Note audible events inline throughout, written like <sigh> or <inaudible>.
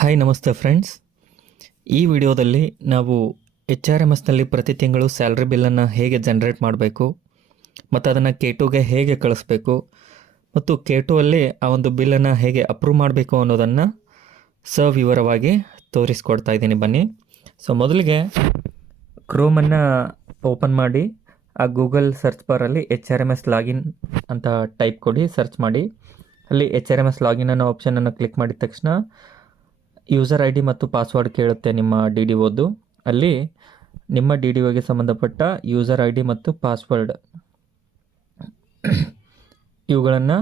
Hi ನಮಸ್ತೆ friends ಈ ವಿಡಿಯೋದಲ್ಲಿ ನಾವು ಎಚ್ ಆರ್ ಎಂ ಎಸ್ನಲ್ಲಿ ಪ್ರತಿ ತಿಂಗಳು ಸ್ಯಾಲ್ರಿ ಬಿಲ್ಲನ್ನು ಹೇಗೆ ಜನ್ರೇಟ್ ಮಾಡಬೇಕು, ಮತ್ತು ಅದನ್ನು ಕೆ ಟುಗೆ ಹೇಗೆ ಕಳಿಸ್ಬೇಕು, ಮತ್ತು ಕೆ ಟು ಅಲ್ಲಿ ಆ ಒಂದು ಬಿಲ್ಲನ್ನು ಹೇಗೆ ಅಪ್ರೂವ್ ಮಾಡಬೇಕು ಅನ್ನೋದನ್ನು ಸವಿವರವಾಗಿ ತೋರಿಸ್ಕೊಡ್ತಾ ಇದ್ದೀನಿ ಬನ್ನಿ. ಸೊ ಮೊದಲಿಗೆ ಕ್ರೋಮನ್ನು ಓಪನ್ ಮಾಡಿ, ಆ Google search ಬಾರಲ್ಲಿ H R M S login ಅಂತ ಟೈಪ್ ಕೊಡಿ ಸರ್ಚ್ ಮಾಡಿ. ಅಲ್ಲಿ H R M S login ಅನ್ನೋ ಆಪ್ಷನನ್ನು ಕ್ಲಿಕ್ ಮಾಡಿದ ತಕ್ಷಣ ಯೂಸರ್ ಐ ಡಿ ಮತ್ತು ಪಾಸ್ವರ್ಡ್ ಕೇಳುತ್ತೆ ನಿಮ್ಮ ಡಿ ಡಿ ಓದು ಅಲ್ಲಿ ನಿಮ್ಮ ಡಿ ಡಿ ಒಗೆ ಸಂಬಂಧಪಟ್ಟ ಯೂಸರ್ ಐ ಡಿ ಮತ್ತು ಪಾಸ್ವರ್ಡ್ ಇವುಗಳನ್ನು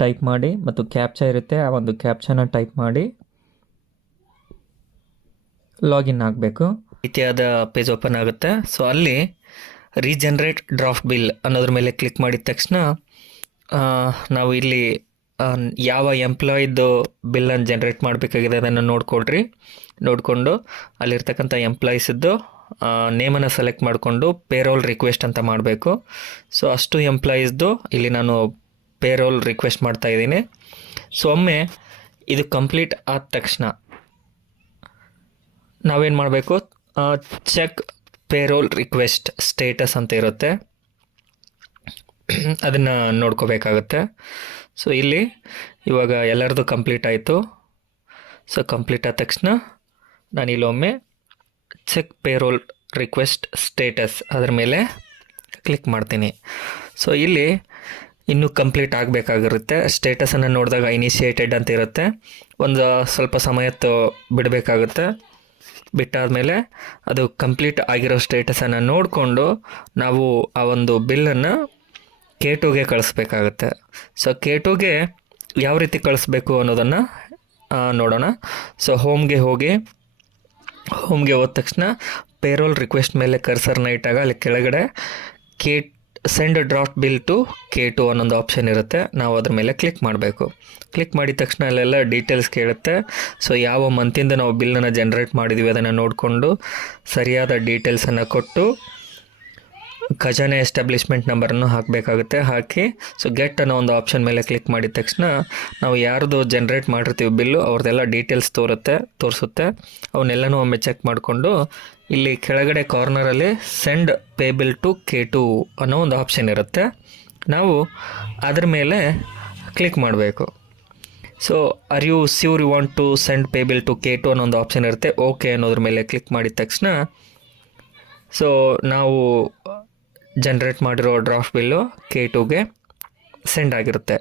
ಟೈಪ್ ಮಾಡಿ ಮತ್ತು ಕ್ಯಾಪ್ಚಾ ಇರುತ್ತೆ. ಆ ಒಂದು ಕ್ಯಾಪ್ಚಾನ ಟೈಪ್ ಮಾಡಿ ಲಾಗಿನ್ ಆಗಬೇಕು. ರೀತಿಯಾದ ಪೇಜ್ ಓಪನ್ ಆಗುತ್ತೆ. ಸೊ ಅಲ್ಲಿ ರೀಜನ್ರೇಟ್ ಡ್ರಾಫ್ಟ್ ಬಿಲ್ ಅನ್ನೋದ್ರ ಮೇಲೆ ಕ್ಲಿಕ್ ಮಾಡಿದ ತಕ್ಷಣ ನಾವು ಇಲ್ಲಿ ಯಾವ ಎಂಪ್ಲಾಯಿದ್ದು ಬಿಲ್ಲನ್ನು ಜನ್ರೇಟ್ ಮಾಡಬೇಕಾಗಿದೆ ಅದನ್ನು ನೋಡ್ಕೊಳ್ರಿ. ನೋಡಿಕೊಂಡು ಅಲ್ಲಿರ್ತಕ್ಕಂಥ ಎಂಪ್ಲಾಯೀಸಿದ್ದು ನೇಮನ್ನು ಸೆಲೆಕ್ಟ್ ಮಾಡಿಕೊಂಡು ಪೇರೋಲ್ ರಿಕ್ವೆಸ್ಟ್ ಅಂತ ಮಾಡಬೇಕು. ಸೊ ಅಷ್ಟು ಎಂಪ್ಲಾಯೀಸ್ದು ಇಲ್ಲಿ ನಾನು ಪೇರೋಲ್ ರಿಕ್ವೆಸ್ಟ್ ಮಾಡ್ತಾ ಇದ್ದೀನಿ. ಸೊ ಒಮ್ಮೆ ಇದು ಕಂಪ್ಲೀಟ್ ಆದ ತಕ್ಷಣ ನಾವೇನು ಮಾಡಬೇಕು? ಚೆಕ್ ಪೇರೋಲ್ ರಿಕ್ವೆಸ್ಟ್ ಸ್ಟೇಟಸ್ ಅಂತ ಇರುತ್ತೆ. <clears throat> ಅದನ್ನು ನೋಡ್ಕೋಬೇಕಾಗುತ್ತೆ. ಸೊ ಇಲ್ಲಿ ಇವಾಗ ಎಲ್ಲರದು ಕಂಪ್ಲೀಟ್ ಆಯಿತು. ಸೊ ಕಂಪ್ಲೀಟ್ ಆದ ತಕ್ಷಣ ನಾನು ಇಲ್ಲೊಮ್ಮೆ ಚೆಕ್ ಪೇರೋಲ್ ರಿಕ್ವೆಸ್ಟ್ ಸ್ಟೇಟಸ್ ಅದರ ಮೇಲೆ ಕ್ಲಿಕ್ ಮಾಡ್ತೀನಿ. ಸೊ ಇಲ್ಲಿ ಇನ್ನೂ ಕಂಪ್ಲೀಟ್ ಆಗಬೇಕಾಗಿರುತ್ತೆ. ಸ್ಟೇಟಸನ್ನು ನೋಡಿದಾಗ ಇನಿಷಿಯೇಟೆಡ್ ಅಂತ ಇರುತ್ತೆ. ಒಂದು ಸ್ವಲ್ಪ ಸಮಯ ತ- ಬಿಡಬೇಕಾಗುತ್ತೆ. ಬಿಟ್ಟಾದಮೇಲೆ ಅದು ಕಂಪ್ಲೀಟ್ ಆಗಿರೋ ಸ್ಟೇಟಸನ್ನು ನೋಡಿಕೊಂಡು ನಾವು ಆ ಒಂದು ಬಿಲ್ಲನ್ನು ಕೆ ಟುಗೆ ಕಳಿಸ್ಬೇಕಾಗುತ್ತೆ. ಸೊ ಕೆ ಟುಗೆ ಯಾವ ರೀತಿ ಕಳಿಸ್ಬೇಕು ಅನ್ನೋದನ್ನು ನೋಡೋಣ. ಸೊ ಹೋಮ್ಗೆ ಹೋಗಿ ಹೋಮ್ಗೆ ಹೋದ ತಕ್ಷಣ ಪೇರೋಲ್ ರಿಕ್ವೆಸ್ಟ್ ಮೇಲೆ ಕರ್ಸರ್ನ ಇಟ್ಟಾಗ ಅಲ್ಲಿ ಕೆಳಗಡೆ K send draft bill to K two ಅನ್ನೊಂದು ಆಪ್ಷನ್ ಇರುತ್ತೆ. ನಾವು ಅದ್ರ ಮೇಲೆ ಕ್ಲಿಕ್ ಮಾಡಬೇಕು. ಕ್ಲಿಕ್ ಮಾಡಿದ ತಕ್ಷಣ ಅಲ್ಲೆಲ್ಲ ಡೀಟೇಲ್ಸ್ ಕೇಳುತ್ತೆ. ಸೊ ಯಾವ ಮಂತಿಂದ ನಾವು ಬಿಲ್ಲನ್ನು ಜನ್ರೇಟ್ ಮಾಡಿದ್ವಿ ಅದನ್ನು ನೋಡಿಕೊಂಡು ಸರಿಯಾದ ಡೀಟೇಲ್ಸನ್ನು ಕೊಟ್ಟು ಖಜಾನೆ ಎಸ್ಟಾಬ್ಲಿಷ್ಮೆಂಟ್ ನಂಬರನ್ನು ಹಾಕಬೇಕಾಗುತ್ತೆ, ಹಾಕಿ ಸೊ ಗೆಟ್ ಅನ್ನೋ ಒಂದು ಆಪ್ಷನ್ ಮೇಲೆ ಕ್ಲಿಕ್ ಮಾಡಿದ ತಕ್ಷಣ ನಾವು ಯಾರ್ದು ಜನ್ರೇಟ್ ಮಾಡಿರ್ತೀವಿ ಬಿಲ್ಲು ಅವ್ರದ್ದೆಲ್ಲ ಡೀಟೇಲ್ಸ್ ತೋರುತ್ತೆ, ತೋರಿಸುತ್ತೆ. ಅವನ್ನೆಲ್ಲನೂ ಒಮ್ಮೆ ಚೆಕ್ ಮಾಡಿಕೊಂಡು ಇಲ್ಲಿ ಕೆಳಗಡೆ ಕಾರ್ನರಲ್ಲಿ send pay bill to K two ಅನ್ನೋ ಒಂದು ಆಪ್ಷನ್ ಇರುತ್ತೆ. ನಾವು ಅದ್ರ ಮೇಲೆ ಕ್ಲಿಕ್ ಮಾಡಬೇಕು. So are you sure you want to send pay bill to K two ಅನ್ನೋ ಒಂದು ಆಪ್ಷನ್ ಇರುತ್ತೆ ಓಕೆ ಅನ್ನೋದ್ರ ಮೇಲೆ ಕ್ಲಿಕ್ ಮಾಡಿದ ತಕ್ಷಣ ಸೊ ನಾವು ಜನ್ರೇಟ್ ಮಾಡಿರೋ ಡ್ರಾಫ್ಟ್ ಬಿಲ್ಲು ಕೆ ಟುಗೆ ಸೆಂಡ್ ಆಗಿರುತ್ತೆ.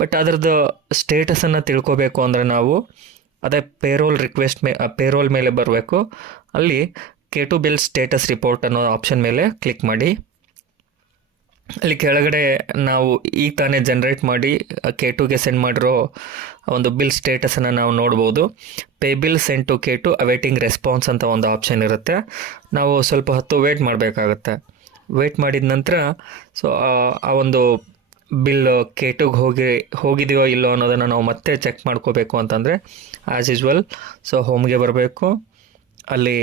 ಬಟ್ ಅದರದ್ದು ಸ್ಟೇಟಸನ್ನು ತಿಳ್ಕೋಬೇಕು ಅಂದರೆ ನಾವು ಅದೇ ಪೇರೋಲ್ ರಿಕ್ವೆಸ್ಟ್ ಮೇ ಪೇರೋಲ್ ಮೇಲೆ ಬರಬೇಕು. ಅಲ್ಲಿ K two bill status report ಅನ್ನೋ ಆಪ್ಷನ್ ಮೇಲೆ ಕ್ಲಿಕ್ ಮಾಡಿ. ಅಲ್ಲಿ ಕೆಳಗಡೆ ನಾವು ಈಗ ತಾನೇ ಜನ್ರೇಟ್ ಮಾಡಿ ಕೆ ಟುಗೆ ಸೆಂಡ್ ಮಾಡಿರೋ ಒಂದು ಬಿಲ್ ಸ್ಟೇಟಸನ್ನು ನಾವು ನೋಡ್ಬೋದು. Pay bill send to K two awaiting response ಅಂತ ಒಂದು ಆಪ್ಷನ್ ಇರುತ್ತೆ. ನಾವು ಸ್ವಲ್ಪ ಹೊತ್ತು ವೇಟ್ ಮಾಡಬೇಕಾಗತ್ತೆ. ವೇಟ್ ಮಾಡಿದ ನಂತರ ಸೊ ಆ ಒಂದು ಬಿಲ್ ಕೆ ಟುಗೆ ಹೋಗಿ, ಹೋಗಿದೆಯೋ ಇಲ್ಲೋ ಅನ್ನೋದನ್ನು ನಾವು ಮತ್ತೆ ಚೆಕ್ ಮಾಡ್ಕೋಬೇಕು ಅಂತಂದರೆ ಆ್ಯಸ್ ಯೂಶ್ವಲ್ ಸೊ ಹೋಮ್ಗೆ ಬರಬೇಕು. ಅಲ್ಲಿ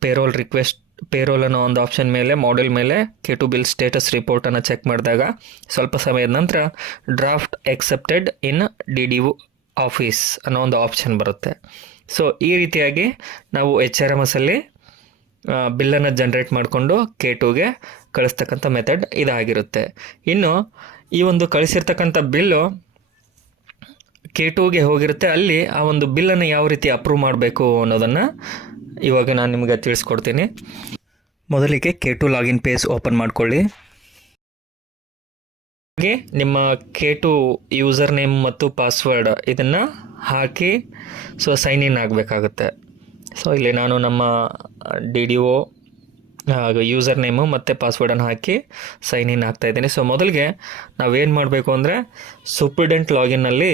ಪೇರೋಲ್ ರಿಕ್ವೆಸ್ಟ್ ಪೇರೋಲ್ ಅನ್ನೋ ಒಂದು ಆಪ್ಷನ್ ಮೇಲೆ ಮಾಡೆಲ್ ಮೇಲೆ ಕೆ ಟು ಬಿಲ್ ಸ್ಟೇಟಸ್ ರಿಪೋರ್ಟನ್ನು ಚೆಕ್ ಮಾಡಿದಾಗ, ಸ್ವಲ್ಪ ಸಮಯದ ನಂತರ draft accepted in D D office ಅನ್ನೋ ಒಂದು ಆಪ್ಷನ್ ಬರುತ್ತೆ. ಸೊ ಈ ರೀತಿಯಾಗಿ ನಾವು ಎಚ್ ಆರ್ ಎಂ ಎಸ್ಸಲ್ಲಿ ಬಿಲ್ಲನ್ನು ಜನ್ರೇಟ್ ಮಾಡಿಕೊಂಡು ಕೆ ಟುಗೆ ಕಳಿಸ್ತಕ್ಕಂಥ ಮೆಥಡ್ ಇದಾಗಿರುತ್ತೆ. ಇನ್ನು ಈ ಒಂದು ಕಳಿಸಿರ್ತಕ್ಕಂಥ ಬಿಲ್ಲು ಕೆ ಟುಗೆ ಹೋಗಿರುತ್ತೆ. ಅಲ್ಲಿ ಆ ಒಂದು ಬಿಲ್ಲನ್ನು ಯಾವ ರೀತಿ ಅಪ್ರೂವ್ ಮಾಡಬೇಕು ಅನ್ನೋದನ್ನು ಇವಾಗ ನಾನು ನಿಮಗೆ ತಿಳಿಸ್ಕೊಡ್ತೀನಿ. ಮೊದಲಿಗೆ K two login page open ಮಾಡಿಕೊಳ್ಳಿ. ಹಾಗೆ ನಿಮ್ಮ ಕೆ ಟು ಯೂಸರ್ ನೇಮ್ ಮತ್ತು ಪಾಸ್ವರ್ಡ್ ಇದನ್ನು ಹಾಕಿ ಸೊ ಸೈನ್ ಇನ್ ಆಗಬೇಕಾಗುತ್ತೆ. ಸೊ ಇಲ್ಲಿ ನಾನು ನಮ್ಮ D D O user name ಮತ್ತು ಪಾಸ್ವರ್ಡನ್ನು ಹಾಕಿ ಸೈನ್ ಇನ್ ಆಗ್ತಾ ಇದ್ದೀನಿ. ಸೊ ಮೊದಲಿಗೆ ನಾವೇನು ಮಾಡಬೇಕು ಅಂದರೆ ಸೂಪ್ರಿಡೆಂಟ್ ಲಾಗಿನ್ನಲ್ಲಿ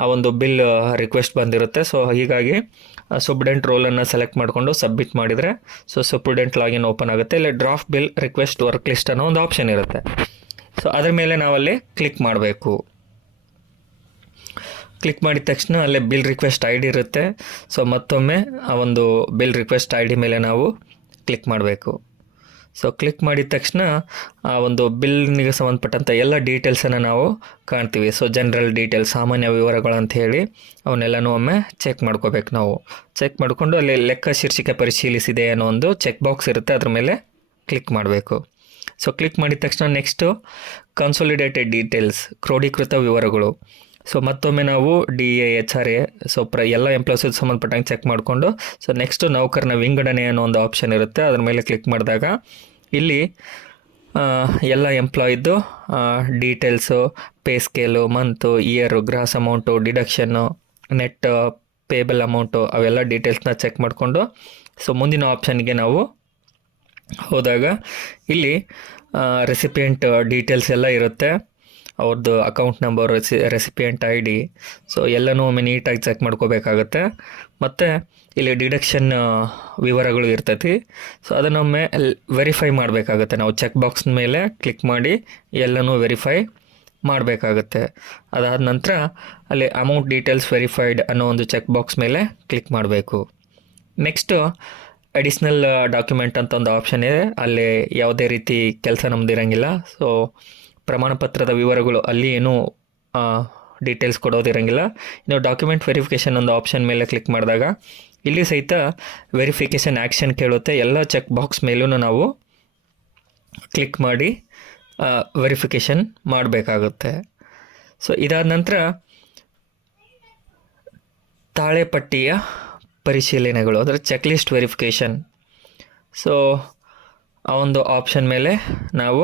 ಆ ಒಂದು ಬಿಲ್ ರಿಕ್ವೆಸ್ಟ್ ಬಂದಿರುತ್ತೆ. ಸೊ ಹೀಗಾಗಿ ಸುಪ್ರಿಡೆಂಟ್ ರೋಲನ್ನು ಸೆಲೆಕ್ಟ್ ಮಾಡಿಕೊಂಡು ಸಬ್ಮಿಟ್ ಮಾಡಿದರೆ ಸೊ ಸುಪ್ರಿಡೆಂಟ್ ಲಾಗಿನ್ ಓಪನ್ ಆಗುತ್ತೆ. ಇಲ್ಲಿ draft bill request work list ಅನ್ನೋ ಒಂದು ಆಪ್ಷನ್ ಇರುತ್ತೆ. ಸೊ ಅದರ ಮೇಲೆ ನಾವಲ್ಲಿ ಕ್ಲಿಕ್ ಮಾಡಬೇಕು. ಕ್ಲಿಕ್ ಮಾಡಿದ ತಕ್ಷಣ ಅಲ್ಲೇ ಬಿಲ್ ರಿಕ್ವೆಸ್ಟ್ ಐ ಡಿ ಇರುತ್ತೆ. ಸೊ ಮತ್ತೊಮ್ಮೆ ಆ ಒಂದು ಬಿಲ್ ರಿಕ್ವೆಸ್ಟ್ ಐ ಡಿ ಮೇಲೆ ನಾವು ಕ್ಲಿಕ್ ಮಾಡಬೇಕು. ಸೊ ಕ್ಲಿಕ್ ಮಾಡಿದ ತಕ್ಷಣ ಆ ಒಂದು ಬಿಲ್ನಿಗೆ ಸಂಬಂಧಪಟ್ಟಂಥ ಎಲ್ಲ ಡೀಟೇಲ್ಸನ್ನು ನಾವು ಕಾಣ್ತೀವಿ. ಸೊ ಜನರಲ್ ಡೀಟೇಲ್ಸ್ ಸಾಮಾನ್ಯ ವಿವರಗಳು ಅಂತ ಹೇಳಿ ಅವನ್ನೆಲ್ಲನೂ ಒಮ್ಮೆ ಚೆಕ್ ಮಾಡ್ಕೋಬೇಕು ನಾವು. ಚೆಕ್ ಮಾಡಿಕೊಂಡು ಅಲ್ಲಿ ಲೆಕ್ಕ ಶೀರ್ಷಿಕೆ ಪರಿಶೀಲಿಸಿದೆ ಅನ್ನೋ ಒಂದು ಚೆಕ್ ಬಾಕ್ಸ್ ಇರುತ್ತೆ. ಅದ್ರ ಮೇಲೆ ಕ್ಲಿಕ್ ಮಾಡಬೇಕು. ಸೊ ಕ್ಲಿಕ್ ಮಾಡಿದ ತಕ್ಷಣ ನೆಕ್ಸ್ಟು ಕನ್ಸಾಲಿಡೇಟೆಡ್ ಡೀಟೇಲ್ಸ್ ಕ್ರೋಢೀಕೃತ ವಿವರಗಳು. ಸೊ ಮತ್ತೊಮ್ಮೆ ನಾವು D A H R A so ಪ್ರ, ಎಲ್ಲ ಎಂಪ್ಲಾಯ್ಸಿಗೆ ಸಂಬಂಧಪಟ್ಟಂಗೆ ಚೆಕ್ ಮಾಡಿಕೊಂಡು ಸೊ ನೆಕ್ಸ್ಟ್ ನೌಕರನ ವಿಂಗಡಣೆ ಅನ್ನೋ ಒಂದು ಆಪ್ಷನ್ ಇರುತ್ತೆ. ಅದ್ರ ಮೇಲೆ ಕ್ಲಿಕ್ ಮಾಡಿದಾಗ, ಇಲ್ಲಿ ಎಲ್ಲ ಎಂಪ್ಲಾಯಿದ್ದು details pay scale month year gross amount deduction net payable amount ಅವೆಲ್ಲ ಡೀಟೇಲ್ಸ್ನ ಚೆಕ್ ಮಾಡಿಕೊಂಡು ಸೊ ಮುಂದಿನ ಆಪ್ಷನ್ಗೆ ನಾವು ಹೋದಾಗ, ಇಲ್ಲಿ ರೆಸಿಪಿಯೆಂಟ್ ಡೀಟೇಲ್ಸ್ ಎಲ್ಲ ಇರುತ್ತೆ. ಅವ್ರದ್ದು ಅಕೌಂಟ್ ನಂಬರ್ ರೆಸಿ ರೆಸಿಪಿಯೆಂಟ್ ಐ ಡಿ ಸೊ ಎಲ್ಲನೂ ಒಮ್ಮೆ ನೀಟಾಗಿ ಚೆಕ್ ಮಾಡ್ಕೋಬೇಕಾಗತ್ತೆ. ಮತ್ತು ಇಲ್ಲಿ ಡಿಡಕ್ಷನ್ ವಿವರಗಳು ಇರ್ತೈತಿ. ಸೊ ಅದನ್ನೊಮ್ಮೆ ವೆರಿಫೈ ಮಾಡಬೇಕಾಗತ್ತೆ. ನಾವು ಚೆಕ್ ಬಾಕ್ಸ್ ಮೇಲೆ ಕ್ಲಿಕ್ ಮಾಡಿ ಎಲ್ಲನೂ ವೆರಿಫೈ ಮಾಡಬೇಕಾಗತ್ತೆ. ಅದಾದ ನಂತರ ಅಲ್ಲಿ ಅಮೌಂಟ್ ಡೀಟೇಲ್ಸ್ ವೆರಿಫೈಡ್ ಅನ್ನೋ ಒಂದು ಚೆಕ್ ಬಾಕ್ಸ್ ಮೇಲೆ ಕ್ಲಿಕ್ ಮಾಡಬೇಕು. ನೆಕ್ಸ್ಟು ಅಡಿಷ್ನಲ್ ಡಾಕ್ಯುಮೆಂಟ್ ಅಂತ ಒಂದು ಆಪ್ಷನ್ ಇದೆ. ಅಲ್ಲಿ ಯಾವುದೇ ರೀತಿ ಕೆಲಸ ನಮ್ದಿರಂಗಿಲ್ಲ. ಸೊ ಪ್ರಮಾಣ ಪತ್ರದ ವಿವರಗಳು ಅಲ್ಲಿ ಏನೂ ಡೀಟೇಲ್ಸ್ ಕೊಡೋದಿರಂಗಿಲ್ಲ. ಇನ್ನು ಡಾಕ್ಯುಮೆಂಟ್ ವೆರಿಫಿಕೇಷನ್ ಒಂದು ಆಪ್ಷನ್ ಮೇಲೆ ಕ್ಲಿಕ್ ಮಾಡಿದಾಗ ಇಲ್ಲಿ ಸಹಿತ ವೆರಿಫಿಕೇಷನ್ ಆ್ಯಕ್ಷನ್ ಕೇಳುತ್ತೆ. ಎಲ್ಲ ಚೆಕ್ ಬಾಕ್ಸ್ ಮೇಲೂ ನಾವು ಕ್ಲಿಕ್ ಮಾಡಿ ವೆರಿಫಿಕೇಷನ್ ಮಾಡಬೇಕಾಗುತ್ತೆ. ಸೊ ಇದಾದ ನಂತರ ತಾಳೆಪಟ್ಟಿಯ ಪರಿಶೀಲನೆಗಳು, ಅಂದರೆ ಚೆಕ್ ಲಿಸ್ಟ್ ವೆರಿಫಿಕೇಷನ್ ಸೊ ಆ ಒಂದು ಆಪ್ಷನ್ ಮೇಲೆ ನಾವು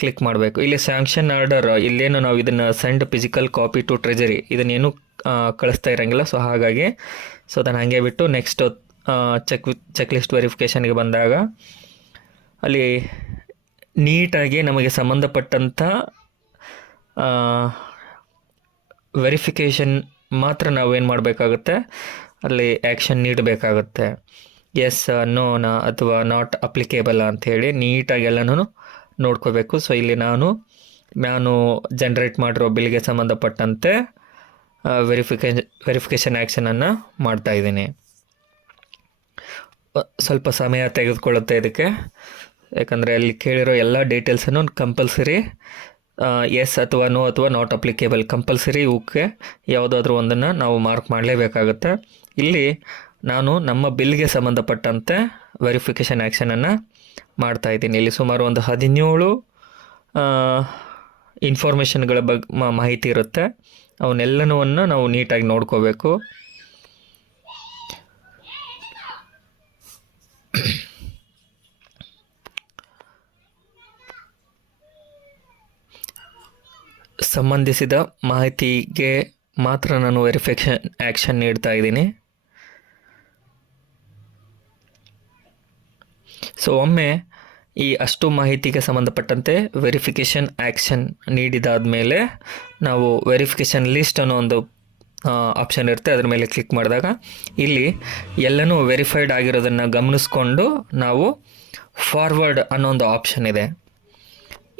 ಕ್ಲಿಕ್ ಮಾಡಬೇಕು. ಇಲ್ಲಿ ಸ್ಯಾಂಕ್ಷನ್ ಆರ್ಡರ್ ಇಲ್ಲೇನು ನಾವು ಇದನ್ನು send physical copy to treasury ಇದನ್ನೇನು ಕಳಿಸ್ತಾ ಇರೋಂಗಿಲ್ಲ. ಸೊ ಹಾಗಾಗಿ ಸೊ ಅದನ್ನು ಹಾಗೆ ಬಿಟ್ಟು ನೆಕ್ಸ್ಟ್ ಚೆಕ್ ಚೆಕ್ ಲಿಸ್ಟ್ ವೆರಿಫಿಕೇಷನ್ಗೆ ಬಂದಾಗ, ಅಲ್ಲಿ ನೀಟಾಗಿ ನಮಗೆ ಸಂಬಂಧಪಟ್ಟಂಥ ವೆರಿಫಿಕೇಷನ್ ಮಾತ್ರ ನಾವೇನು ಮಾಡಬೇಕಾಗುತ್ತೆ? ಅಲ್ಲಿ ಆ್ಯಕ್ಷನ್ ನೀಡಬೇಕಾಗುತ್ತೆ. ಎಸ್ ನೋನ ಅಥವಾ ನಾಟ್ ಅಪ್ಲಿಕೇಬಲ್ ಅಂಥೇಳಿ ನೀಟಾಗಿ ಎಲ್ಲನೂ ನೋಡ್ಕೋಬೇಕು. ಸೊ ಇಲ್ಲಿ ನಾನು ನಾನು ಜನ್ರೇಟ್ ಮಾಡಿರೋ ಬಿಲ್ಗೆ ಸಂಬಂಧಪಟ್ಟಂತೆ ವೆರಿಫಿಕೇಷನ್ ವೆರಿಫಿಕೇಷನ್ ಆ್ಯಕ್ಷನನ್ನು ಮಾಡ್ತಾ ಇದ್ದೀನಿ. ಸ್ವಲ್ಪ ಸಮಯ ತೆಗೆದುಕೊಳ್ಳುತ್ತೆ ಇದಕ್ಕೆ. ಯಾಕಂದರೆ ಅಲ್ಲಿ ಕೇಳಿರೋ ಎಲ್ಲ ಡೀಟೇಲ್ಸನ್ನು ಕಂಪಲ್ಸರಿ ಎಸ್ ಅಥವಾ ನೋ ಅಥವಾ ನಾಟ್ ಅಪ್ಲಿಕೇಬಲ್ ಕಂಪಲ್ಸರಿ ಇವಕ್ಕೆ ಯಾವುದಾದ್ರೂ ಒಂದನ್ನು ನಾವು ಮಾರ್ಕ್ ಮಾಡಲೇಬೇಕಾಗುತ್ತೆ. ಇಲ್ಲಿ ನಾನು ನಮ್ಮ ಬಿಲ್ಗೆ ಸಂಬಂಧಪಟ್ಟಂತೆ ವೆರಿಫಿಕೇಷನ್ ಆ್ಯಕ್ಷನನ್ನು ಮಾಡ್ತಾ ಇದ್ದೀನಿ. ಇಲ್ಲಿ ಸುಮಾರು ಒಂದು ಹದಿನೇಳು ಇನ್ಫಾರ್ಮೇಷನ್ಗಳ ಬಗ್ಗೆ ಮಾಹಿತಿ ಇರುತ್ತೆ. ಅವನ್ನೆಲ್ಲನೂ ನಾವು ನೀಟಾಗಿ ನೋಡ್ಕೋಬೇಕು. ಸಂಬಂಧಿಸಿದ ಮಾಹಿತಿಗೆ ಮಾತ್ರ ನಾನು ವೆರಿಫಿಕೇಷನ್ ಆ್ಯಕ್ಷನ್ ನೀಡ್ತಾ ಇದ್ದೀನಿ. ಸೊ ಒಮ್ಮೆ ಈ ಅಷ್ಟು ಮಾಹಿತಿಗೆ ಸಂಬಂಧಪಟ್ಟಂತೆ ವೆರಿಫಿಕೇಷನ್ ಆ್ಯಕ್ಷನ್ ನೀಡಿದಾದ ಮೇಲೆ ನಾವು ವೆರಿಫಿಕೇಷನ್ ಲಿಸ್ಟ್ ಅನ್ನೋ ಒಂದು ಆಪ್ಷನ್ ಇರುತ್ತೆ. ಅದ್ರ ಮೇಲೆ ಕ್ಲಿಕ್ ಮಾಡಿದಾಗ ಇಲ್ಲಿ ಎಲ್ಲನೂ ವೆರಿಫೈಡ್ ಆಗಿರೋದನ್ನು ಗಮನಿಸ್ಕೊಂಡು ನಾವು ಫಾರ್ವರ್ಡ್ ಅನ್ನೋ ಒಂದು ಆಪ್ಷನ್ ಇದೆ.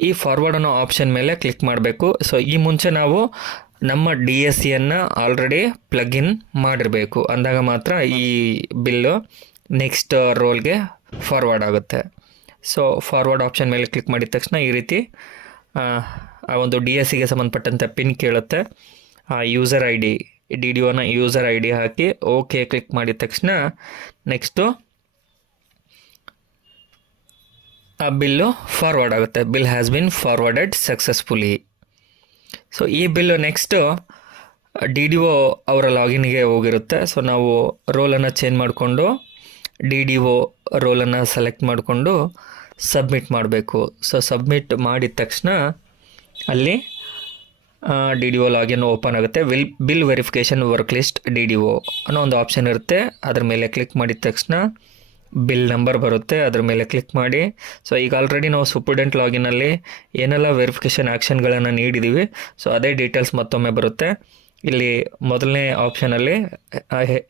ಈ ಫಾರ್ವರ್ಡ್ ಅನ್ನೋ ಆಪ್ಷನ್ ಮೇಲೆ ಕ್ಲಿಕ್ ಮಾಡಬೇಕು. ಸೊ ಈ ಮುಂಚೆ ನಾವು ನಮ್ಮ ಡಿ ಎಸ್ ಸಿಯನ್ನು ಆಲ್ರೆಡಿ ಪ್ಲಗಿನ್ ಮಾಡಿರಬೇಕು. ಅಂದಾಗ ಮಾತ್ರ ಈ ಬಿಲ್ಲು ನೆಕ್ಸ್ಟ್ ರೋಲ್ಗೆ ಫಾರ್ವರ್ಡ್ ಆಗುತ್ತೆ. ಸೊ ಫಾರ್ವರ್ಡ್ ಆಪ್ಷನ್ ಮೇಲೆ ಕ್ಲಿಕ್ ಮಾಡಿದ ತಕ್ಷಣ ಈ ರೀತಿ ಆ, ಒಂದು ಡಿ ಎಸ್ ಸಿಗೆ ಸಂಬಂಧಪಟ್ಟಂತೆ ಪಿನ್ ಕೇಳುತ್ತೆ. ಆ user I D D D ಒನ user I D ಹಾಕಿ ಓಕೆ ಕ್ಲಿಕ್ ಮಾಡಿದ ತಕ್ಷಣ ನೆಕ್ಸ್ಟು ಆ ಬಿಲ್ಲು ಫಾರ್ವರ್ಡ್ ಆಗುತ್ತೆ. Bill has been forwarded successfully so ಈ bill next D D O ಅವರ ಲಾಗಿನ್ಗೆ ಹೋಗಿರುತ್ತೆ. ಸೊ ನಾವು ರೋಲನ್ನು ಚೇಂಜ್ ಮಾಡಿಕೊಂಡು ಡಿ ಡಿ ಒ ರೋಲನ್ನು ಸೆಲೆಕ್ಟ್ ಮಾಡಿಕೊಂಡು ಸಬ್ಮಿಟ್ ಮಾಡಬೇಕು. ಸೊ ಸಬ್ಮಿಟ್ ಮಾಡಿದ ತಕ್ಷಣ ಅಲ್ಲಿ D D O login open ಆಗುತ್ತೆ. Will, bill verification work list D D O ಅನ್ನೋ ಒಂದು ಆಪ್ಷನ್ ಇರುತ್ತೆ. ಅದ್ರ ಮೇಲೆ ಕ್ಲಿಕ್ ಮಾಡಿದ ತಕ್ಷಣ ಬಿಲ್ ನಂಬರ್ ಬರುತ್ತೆ. ಅದ್ರ ಮೇಲೆ ಕ್ಲಿಕ್ ಮಾಡಿ. ಸೊ ಈಗ ಆಲ್ರೆಡಿ ನಾವು ಸುಪ್ರಿಡೆಂಟ್ ಲಾಗಿನಲ್ಲಿ ಏನೆಲ್ಲ ವೆರಿಫಿಕೇಷನ್ ಆ್ಯಕ್ಷನ್ಗಳನ್ನು ನೀಡಿದ್ದೀವಿ ಸೊ ಅದೇ ಡೀಟೇಲ್ಸ್ ಮತ್ತೊಮ್ಮೆ ಬರುತ್ತೆ. ಇಲ್ಲಿ ಮೊದಲನೇ ಆಪ್ಷನಲ್ಲಿ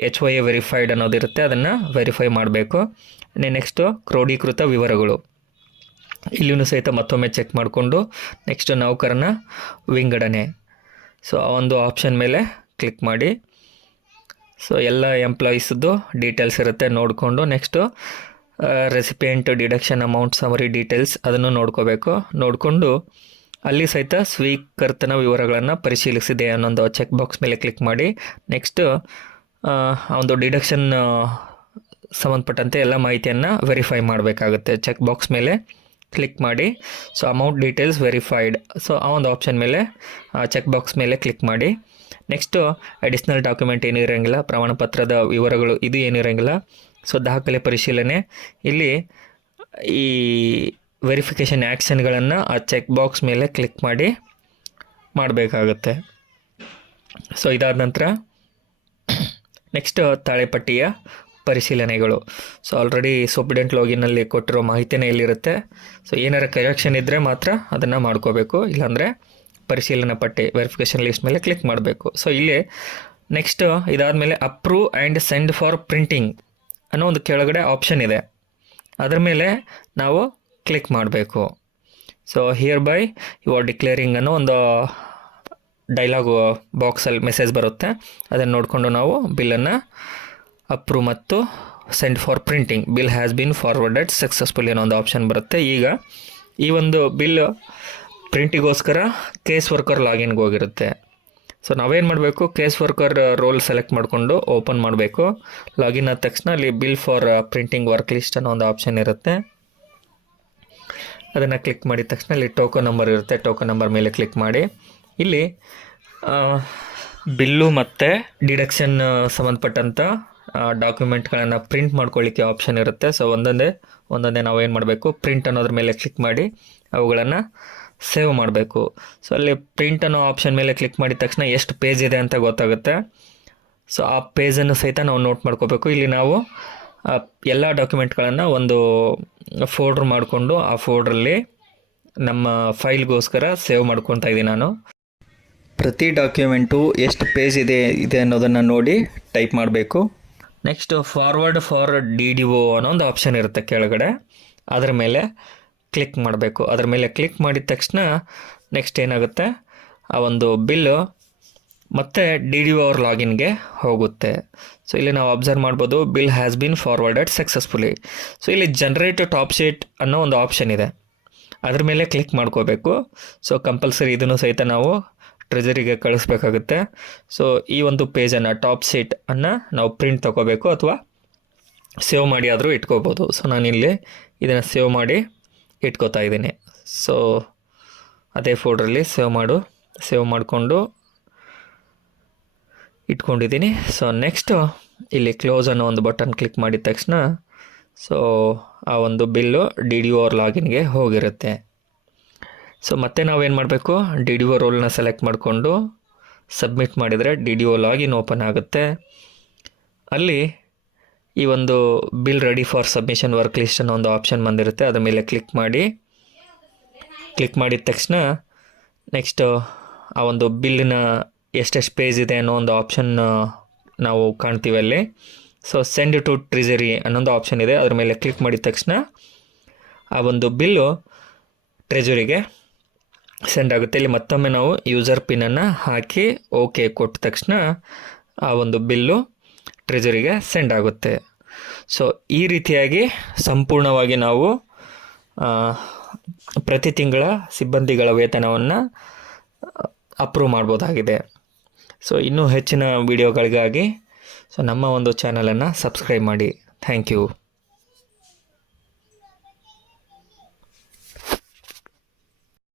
ಎಚ್ ವೈ ಎ ವೆರಿಫೈಡ್ ಅನ್ನೋದಿರುತ್ತೆ ಅದನ್ನು ವೆರಿಫೈ ಮಾಡಬೇಕು. ನೆಕ್ಸ್ಟು ಕ್ರೋಢೀಕೃತ ವಿವರಗಳು. ಇಲ್ಲಿಯೂ ಸಹಿತ ಮತ್ತೊಮ್ಮೆ ಚೆಕ್ ಮಾಡಿಕೊಂಡು ನೆಕ್ಸ್ಟ್ ನೌಕರನ ವಿಂಗಡಣೆ. ಸೊ ಆ ಒಂದು ಆಪ್ಷನ್ ಮೇಲೆ ಕ್ಲಿಕ್ ಮಾಡಿ. ಸೊ ಎಲ್ಲ ಎಂಪ್ಲಾಯೀಸ್ದು ಡೀಟೇಲ್ಸ್ ಇರುತ್ತೆ, ನೋಡಿಕೊಂಡು next recipient deduction amount summary details ಅದನ್ನು ನೋಡ್ಕೋಬೇಕು. ನೋಡಿಕೊಂಡು ಅಲ್ಲಿ ಸಹಿತ ಸ್ವೀಕರ್ತನ ವಿವರಗಳನ್ನು ಪರಿಶೀಲಿಸಿದೆ ಅನ್ನೊಂದು ಚೆಕ್ ಬಾಕ್ಸ್ ಮೇಲೆ ಕ್ಲಿಕ್ ಮಾಡಿ. ನೆಕ್ಸ್ಟ್ ಒಂದು ಡಿಡಕ್ಷನ್ ಸಂಬಂಧಪಟ್ಟಂತೆ ಎಲ್ಲ ಮಾಹಿತಿಯನ್ನು ವೆರಿಫೈ ಮಾಡಬೇಕಾಗುತ್ತೆ. ಚೆಕ್ ಬಾಕ್ಸ್ ಮೇಲೆ ಕ್ಲಿಕ್ ಮಾಡಿ. So amount details verified so ಆ ಒಂದು ಆಪ್ಷನ್ ಮೇಲೆ ಚೆಕ್ ಬಾಕ್ಸ್ ಮೇಲೆ ಕ್ಲಿಕ್ ಮಾಡಿ. ನೆಕ್ಸ್ಟು ಅಡಿಷ್ನಲ್ ಡಾಕ್ಯುಮೆಂಟ್ ಏನೂ ಇರೋಂಗಿಲ್ಲ ಪ್ರಮಾಣಪತ್ರದ ವಿವರಗಳು ಇದು ಏನೂ ಇರೋಂಗಿಲ್ಲ ಸೊ ದಾಖಲೆ ಪರಿಶೀಲನೆ. ಇಲ್ಲಿ ಈ ವೆರಿಫಿಕೇಷನ್ ಆ್ಯಕ್ಷನ್ಗಳನ್ನು ಆ ಚೆಕ್ ಬಾಕ್ಸ್ ಮೇಲೆ ಕ್ಲಿಕ್ ಮಾಡಿ ಮಾಡಬೇಕಾಗುತ್ತೆ. ಸೊ, ಇದಾದ ನಂತರ ನೆಕ್ಸ್ಟ್ ತಾಳೆಪಟ್ಟಿಯ ಪರಿಶೀಲನೆಗಳು. ಸೊ ಆಲ್ರೆಡಿ ಸೊಪಿಡೆಂಟ್ ಲಾಗಿನಲ್ಲಿ ಕೊಟ್ಟಿರೋ ಮಾಹಿತಿನೇ ಇಲ್ಲಿರುತ್ತೆ. ಸೊ, ಏನಾರ ಕರೆಕ್ಷನ್ ಇದ್ದರೆ ಮಾತ್ರ ಅದನ್ನು ಮಾಡ್ಕೋಬೇಕು. ಇಲ್ಲಾಂದರೆ ಪರಿಶೀಲನಾ ಪಟ್ಟಿ ವೆರಿಫಿಕೇಷನ್ ಲಿಸ್ಟ್ ಮೇಲೆ ಕ್ಲಿಕ್ ಮಾಡಬೇಕು. ಸೊ, ಇಲ್ಲಿ ನೆಕ್ಸ್ಟ್ ಇದಾದಮೇಲೆ approve and send for printing ಅನ್ನೋ ಒಂದು ಕೆಳಗಡೆ ಆಪ್ಷನ್ ಇದೆ. ಅದರ ಮೇಲೆ ನಾವು ಕ್ಲಿಕ್ ಮಾಡಬೇಕು. So here by you are declaring ಅನ್ನೋ ಒಂದು ಡೈಲಾಗು ಬಾಕ್ಸಲ್ಲಿ ಮೆಸೇಜ್ ಬರುತ್ತೆ. ಅದನ್ನು ನೋಡಿಕೊಂಡು ನಾವು ಬಿಲ್ಲನ್ನು ಅಪ್ರೂವ್ ಮತ್ತು send for printing bill has been forwarded successful ಅನ್ನೋ ಒಂದು ಆಪ್ಷನ್ ಬರುತ್ತೆ. ಈಗ ಈ ಒಂದು ಬಿಲ್ ಪ್ರಿಂಟಿಗೋಸ್ಕರ ಕೇಸ್ ವರ್ಕರ್ ಲಾಗಿನ್ಗೆ ಹೋಗಿರುತ್ತೆ. ಸೊ ನಾವೇನು ಮಾಡಬೇಕು? ಕೇಸ್ ವರ್ಕರ್ ರೋಲ್ ಸೆಲೆಕ್ಟ್ ಮಾಡಿಕೊಂಡು ಓಪನ್ ಮಾಡಬೇಕು. ಲಾಗಿನ್ ಆದ ತಕ್ಷಣ ಅಲ್ಲಿ bill for printing work list ಅನ್ನೋ ಒಂದು ಆಪ್ಷನ್ ಇರುತ್ತೆ. ಅದನ್ನು ಕ್ಲಿಕ್ ಮಾಡಿದ ತಕ್ಷಣ ಇಲ್ಲಿ ಟೋಕನ್ ನಂಬರ್ ಇರುತ್ತೆ ಟೋಕನ್ ನಂಬರ್ ಮೇಲೆ ಕ್ಲಿಕ್ ಮಾಡಿ. ಇಲ್ಲಿ ಬಿಲ್ಲು ಮತ್ತು ಡಿಡಕ್ಷನ್ ಸಂಬಂಧಪಟ್ಟಂಥ ಡಾಕ್ಯುಮೆಂಟ್ಗಳನ್ನು ಪ್ರಿಂಟ್ ಮಾಡ್ಕೊಳ್ಳಿಕ್ಕೆ ಆಪ್ಷನ್ ಇರುತ್ತೆ. ಸೊ ಒಂದೊಂದೇ ಒಂದೊಂದೇ ನಾವು ಏನು ಮಾಡಬೇಕು? ಪ್ರಿಂಟ್ ಅನ್ನೋದ್ರ ಮೇಲೆ ಕ್ಲಿಕ್ ಮಾಡಿ, ಅವುಗಳನ್ನು ಸೇವ್ ಮಾಡಬೇಕು. ಸೊ ಅಲ್ಲಿ ಪ್ರಿಂಟ್ ಅನ್ನೋ ಆಪ್ಷನ್ ಮೇಲೆ ಕ್ಲಿಕ್ ಮಾಡಿದ ತಕ್ಷಣ ಎಷ್ಟು ಪೇಜ್ ಇದೆ ಅಂತ ಗೊತ್ತಾಗುತ್ತೆ. ಸೊ ಆ ಪೇಜನ್ನು ಸಹಿತ ನಾವು ನೋಟ್ ಮಾಡ್ಕೋಬೇಕು. ಇಲ್ಲಿ ನಾವು ಎಲ್ಲ ಡಾಕ್ಯುಮೆಂಟ್ಗಳನ್ನು ಒಂದು ಫೋಲ್ಡ್ರ್ ಮಾಡಿಕೊಂಡು ಆ ಫೋಲ್ಡ್ರಲ್ಲಿ ನಮ್ಮ ಫೈಲ್ಗೋಸ್ಕರ ಸೇವ್ ಮಾಡ್ಕೊತಾ ಇದ್ದೀನಿ ನಾನು. ಪ್ರತಿ ಡಾಕ್ಯುಮೆಂಟು ಎಷ್ಟು ಪೇಜ್ ಇದೆ ಇದೆ ಅನ್ನೋದನ್ನು ನೋಡಿ ಟೈಪ್ ಮಾಡಬೇಕು. Next forward for D D O ಅನ್ನೋ ಒಂದು ಆಪ್ಷನ್ ಇರುತ್ತೆ ಕೆಳಗಡೆ. ಅದರ ಮೇಲೆ ಕ್ಲಿಕ್ ಮಾಡಬೇಕು. ಅದರ ಮೇಲೆ ಕ್ಲಿಕ್ ಮಾಡಿದ ತಕ್ಷಣ ನೆಕ್ಸ್ಟ್ ಏನಾಗುತ್ತೆ? ಆ ಒಂದು ಬಿಲ್ಲು ಮತ್ತೆ ಡಿ ಡಿ ಅವ್ರ ಲಾಗಿನ್ಗೆ ಹೋಗುತ್ತೆ. ಸೊ ಇಲ್ಲಿ ನಾವು ಅಬ್ಸರ್ವ್ ಮಾಡ್ಬೋದು bill has been forwarded successfully so ಇಲ್ಲಿ ಜನ್ರೇಟ್ ಟಾಪ್ ಶೀಟ್ ಅನ್ನೋ ಒಂದು ಆಪ್ಷನ್ ಇದೆ. ಅದ್ರ ಮೇಲೆ ಕ್ಲಿಕ್ ಮಾಡ್ಕೋಬೇಕು. ಸೊ ಕಂಪಲ್ಸರಿ ಇದನ್ನು ಸಹಿತ ನಾವು ಟ್ರೆಜರಿಗೆ ಕಳಿಸ್ಬೇಕಾಗುತ್ತೆ. ಸೊ ಈ ಒಂದು ಪೇಜನ್ನು ಟಾಪ್ ಶೀಟ್ ಅನ್ನು ನಾವು ಪ್ರಿಂಟ್ ತೊಗೋಬೇಕು ಅಥವಾ ಸೇವ್ ಮಾಡಿ ಆದರೂ ಇಟ್ಕೋಬೋದು. ಸೊ ನಾನಿಲ್ಲಿ ಇದನ್ನು ಸೇವ್ ಮಾಡಿ ಇಟ್ಕೋತಾ ಇದ್ದೀನಿ. ಸೊ ಅದೇ ಫೋಲ್ಡ್ರಲ್ಲಿ ಸೇವ್ ಮಾಡು ಸೇವ್ ಮಾಡಿಕೊಂಡು ಇಟ್ಕೊಂಡಿದ್ದೀನಿ. ಸೊ ನೆಕ್ಸ್ಟು ಇಲ್ಲಿ ಕ್ಲೋಸ್ ಅನ್ನೋ ಒಂದು ಬಟನ್ ಕ್ಲಿಕ್ ಮಾಡಿದ ತಕ್ಷಣ ಸೊ ಆ ಒಂದು ಬಿಲ್ಲು ಡಿ ಡಿ ಓರ್ ಲಾಗಿನ್ಗೆ ಹೋಗಿರುತ್ತೆ. ಸೊ ಮತ್ತೆ ನಾವೇನು ಮಾಡಬೇಕು? ಡಿ ಡಿ ಓ ರೋಲ್ನ ಸೆಲೆಕ್ಟ್ ಮಾಡಿಕೊಂಡು ಸಬ್ಮಿಟ್ ಮಾಡಿದರೆ D D O login open ಆಗುತ್ತೆ. ಅಲ್ಲಿ ಈ ಒಂದು bill ready for submission work list ಅನ್ನೋ ಒಂದು ಆಪ್ಷನ್ ಬಂದಿರುತ್ತೆ. ಅದ್ರ ಮೇಲೆ ಕ್ಲಿಕ್ ಮಾಡಿ. ಕ್ಲಿಕ್ ಮಾಡಿದ ತಕ್ಷಣ ನೆಕ್ಸ್ಟು ಆ ಒಂದು ಬಿಲ್ಲಿನ ಎಷ್ಟೆಷ್ಟು ಪೇಜ್ ಇದೆ ಅನ್ನೋ ಒಂದು ಆಪ್ಷನ್ ನಾವು ಕಾಣ್ತೀವಿ ಅಲ್ಲಿ. ಸೊ ಸೆಂಡ್ ಟು ಟ್ರಿಜರಿ ಅನ್ನೊಂದು ಆಪ್ಷನ್ ಇದೆ. ಅದ್ರ ಮೇಲೆ ಕ್ಲಿಕ್ ಮಾಡಿದ ತಕ್ಷಣ ಆ ಒಂದು ಬಿಲ್ಲು ಟ್ರೆಜರಿಗೆ ಸೆಂಡ್ ಆಗುತ್ತೆ. ಇಲ್ಲಿ ಮತ್ತೊಮ್ಮೆ ನಾವು ಯೂಸರ್ ಪಿನ್ನನ್ನು ಹಾಕಿ ಓಕೆ ಕೊಟ್ಟ ತಕ್ಷಣ ಆ ಒಂದು ಬಿಲ್ಲು ಟ್ರೆಜರಿಗೆ ಸೆಂಡ್ ಆಗುತ್ತೆ. ಸೊ ಈ ರೀತಿಯಾಗಿ ಸಂಪೂರ್ಣವಾಗಿ ನಾವು ಪ್ರತಿ ತಿಂಗಳ ಸಿಬ್ಬಂದಿಗಳ ವೇತನವನ್ನು ಅಪ್ರೂವ್ ಮಾಡ್ಬೋದಾಗಿದೆ. ಸೊ ಇನ್ನೂ ಹೆಚ್ಚಿನ ವಿಡಿಯೋಗಳಿಗಾಗಿ ಸೊ ನಮ್ಮ ಒಂದು ಚಾನಲನ್ನು ಸಬ್ಸ್ಕ್ರೈಬ್ ಮಾಡಿ. Thank you